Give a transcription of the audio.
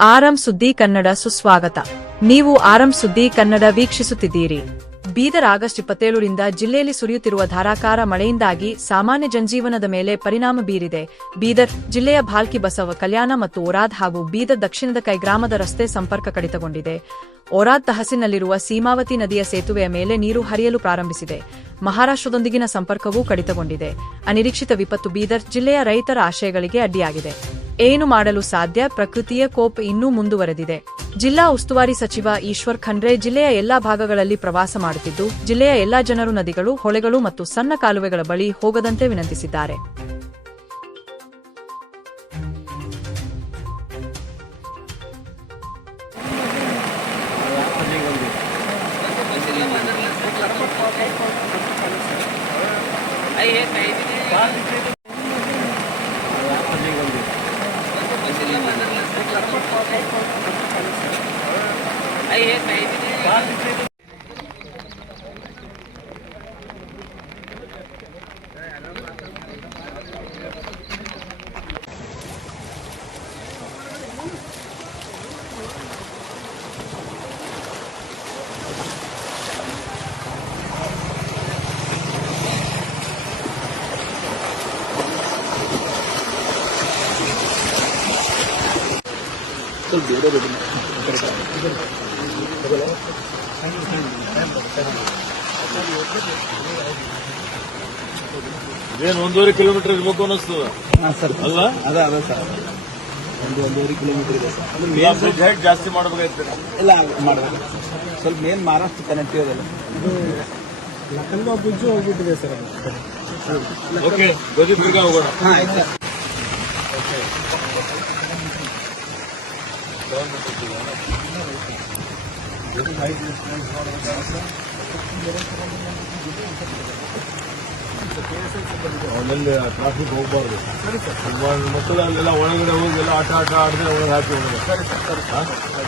ಆರಂ ಸುದ್ದಿ ಕನ್ನಡ ಸುಸ್ವಾಗತ. ನೀವು ಆರಂ ಸುದ್ದಿ ಕನ್ನಡ ವೀಕ್ಷಿಸುತ್ತಿದ್ದೀರಿ. ಬೀದರ್ ಆಗಸ್ಟ್ ಇಪ್ಪತ್ತೇಳರಿಂದ ಜಿಲ್ಲೆಯಲ್ಲಿ ಸುರಿಯುತ್ತಿರುವ ಧಾರಾಕಾರ ಮಳೆಯಿಂದಾಗಿ ಸಾಮಾನ್ಯ ಜನಜೀವನದ ಮೇಲೆ ಪರಿಣಾಮ ಬೀರಿದೆ. ಬೀದರ್ ಜಿಲ್ಲೆಯ ಭಾಲ್ಕಿ ಬಸವ ಕಲ್ಯಾಣ ಮತ್ತು ಓರಾದ್ ಹಾಗೂ ಬೀದರ್ ದಕ್ಷಿಣದ ಕೈ ಗ್ರಾಮದ ರಸ್ತೆ ಸಂಪರ್ಕ ಕಡಿತಗೊಂಡಿದೆ. ಓರಾದ್ ತಹಸಿನಲ್ಲಿರುವ ಸೀಮಾವತಿ ನದಿಯ ಸೇತುವೆಯ ಮೇಲೆ ನೀರು ಹರಿಯಲು ಪ್ರಾರಂಭಿಸಿದೆ. ಮಹಾರಾಷ್ಟ್ರದೊಂದಿಗಿನ ಸಂಪರ್ಕವೂ ಕಡಿತಗೊಂಡಿದೆ. ಅನಿರೀಕ್ಷಿತ ವಿಪತ್ತು ಬೀದರ್ ಜಿಲ್ಲೆಯ ರೈತರ ಆಶಯಗಳಿಗೆ ಅಡ್ಡಿಯಾಗಿದೆ. ಏನು ಮಾಡಲು ಸಾಧ್ಯ, ಪ್ರಕೃತಿಯ ಕೋಪ ಇನ್ನೂ ಮುಂದುವರೆದಿದೆ. ಜಿಲ್ಲಾ ಉಸ್ತುವಾರಿ ಸಚಿವ ಈಶ್ವರ್ ಖಂಡ್ರೆ ಜಿಲ್ಲೆಯ ಎಲ್ಲಾ ಭಾಗಗಳಲ್ಲಿ ಪ್ರವಾಸ ಮಾಡುತ್ತಿದ್ದು, ಜಿಲ್ಲೆಯ ಎಲ್ಲಾ ಜನರು, ನದಿಗಳು, ಹೊಳೆಗಳು ಮತ್ತು ಸಣ್ಣ ಕಾಲುವೆಗಳ ಬಳಿ ಹೋಗದಂತೆ ವಿನಂತಿಸಿದ್ದಾರೆ. Gracias. ಏನ್ ಒಂದೂವರೆ ಕಿಲೋಮೀಟರ್ ಇರ್ಬೇಕು ಅನ್ನಿಸ್ತದ? ಹಾಂ ಸರ್. ಅಲ್ಲ ಅದ ಅದ ಸರ್. ಒಂದು ಒಂದೂವರೆ ಕಿಲೋಮೀಟರ್ ಇದೆ ಸರ್. ಅದು ಮೇನ್ ಜಾಸ್ತಿ ಮಾಡ್ಬೇಕಾಯ್ತು ಇಲ್ಲ ಮಾಡಬೇಕು ಸ್ವಲ್ಪ ಮೇನ್ ಮಹಾರಾಷ್ಟ್ರ ಕನೆಕ್ಟಿವ್ ಅದಲ್ಲ ಲಕ್ಕಂಗ ಬುಜ್ಜು ಹೋಗ್ಬಿಟ್ಟಿದೆ ಸರ್. ಓಕೆ ಧ್ವಜದುರ್ಗ ಹೋಗೋಣ. ಹಾಂ ಆಯ್ತು ಸರ್. ಅವನಲ್ಲಿ ಟ್ರಾಫಿಕ್ ಹೋಗ್ಬಾರ್ದು. ಮಕ್ಕಳು ಅಲ್ಲೆಲ್ಲ ಒಳಗಡೆ ಹೋಗಿ ಎಲ್ಲ ಆಟ ಆಟ ಆಡಿದ್ರೆ ಒಳಗೆ ಹಾಕಿ ಒಳಗೆ